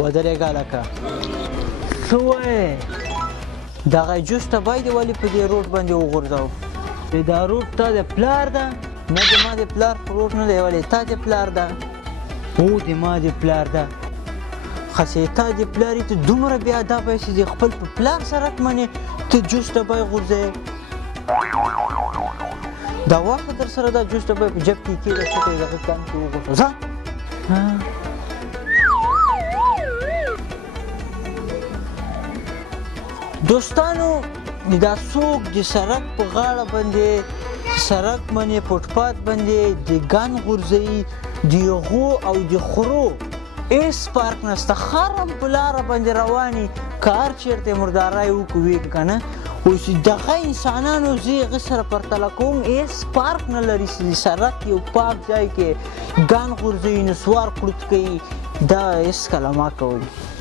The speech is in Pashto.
ودرېږه هلکه څه وایې دغه جوس ډبی دې ولې په دې روډ باندې وغورځو دا روډ تا د پلار ده نه د ما د پلار روډ نه دی ولې تا د پلار ده هو د ما د پلار ده خسې تا د پلار یې ته دومره بې ادبه یې چې د خپل په پلار سرک باندې ته جوس ډبی غورځوې دا واخله در سره دا جوس ډبی په جب کې کېږده څه کوې دغه کان کې وغورځوه ځه دوستانو دا څوک د سرک په غاړه باندې سرک باندې فوټپات باندې د ګن غورځوي د هغو او د خرو هېڅ فرق نشته خر هم په لاره باندې رواني که هر چېرته یې مردارۍ وکړو که نه اوس دغه انسانانو زه هغه سره پرتله کوم هېڅ فرق نه لري چې د سرک یو پاک ځای کې ګن غورځوي نسوار کړوت کوي دا هېڅکله مه کوئ